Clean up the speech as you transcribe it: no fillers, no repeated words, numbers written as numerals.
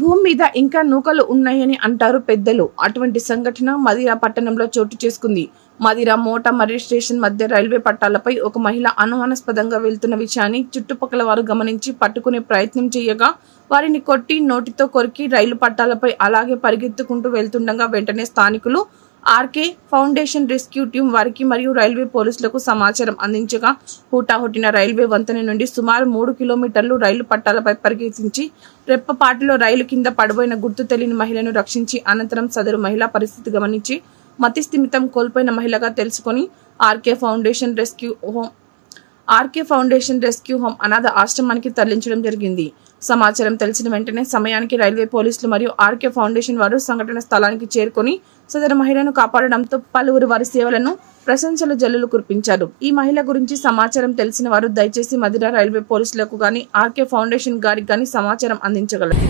భూమి మీద ఇంకా నూకలు ఉన్నాయని అంటారు పెద్దలు. అటువంటి సంఘటన మదిరా పట్టణంలో చోటు చేసుకుంది. మదిరా మోటా మరియు స్టేషన్ మధ్య రైల్వే పట్టాలపై ఒక మహిళ అనుమానాస్పదంగా వెళ్తున్న విషయాన్ని చుట్టుపక్కల వారు గమనించి పట్టుకునే ప్రయత్నం చేయగా వారిని కొట్టి నోటితో కొరికి రైలు పట్టాలపై అలాగే పరిగెత్తుకుంటూ వెళ్తుండగా వెంటనే స్థానికులు ఆర్కే ఫౌండేషన్ రెస్క్యూ టీం వారికి మరియు రైల్వే పోలీసులకు సమాచారం అందించగా హుటాహుటిన రైల్వే వంతెన నుండి సుమారు 3 కిలోమీటర్లు రైలు పట్టాలపై పరిగెత్తించి రెప్పపాటులో రైలు కింద పడిపోయిన గుర్తు తెలియని మహిళను రక్షించి అనంతరం సదరు మహిళా పరిస్థితి గమనించి మతి స్థిమితం కోల్పోయిన మహిళగా తెలుసుకొని ఆర్కే ఫౌండేషన్ రెస్క్యూ హోమ్ అనాథ ఆశ్రమానికి తరలించడం జరిగింది. సమాచారం తెలిసిన వెంటనే సమయానికి రైల్వే పోలీసులు మరియు ఆర్కే ఫౌండేషన్ వారు సంఘటన స్థలానికి చేరుకొని సదరు మహిళను కాపాడడంతో పలువురు వారి సేవలను ప్రశంసల జల్లులు కురిపించారు. ఈ మహిళ గురించి సమాచారం తెలిసిన వారు దయచేసి మదిరా రైల్వే పోలీసులకు గాని ఆర్కే ఫౌండేషన్ గారికి గాని సమాచారం అందించగలరు.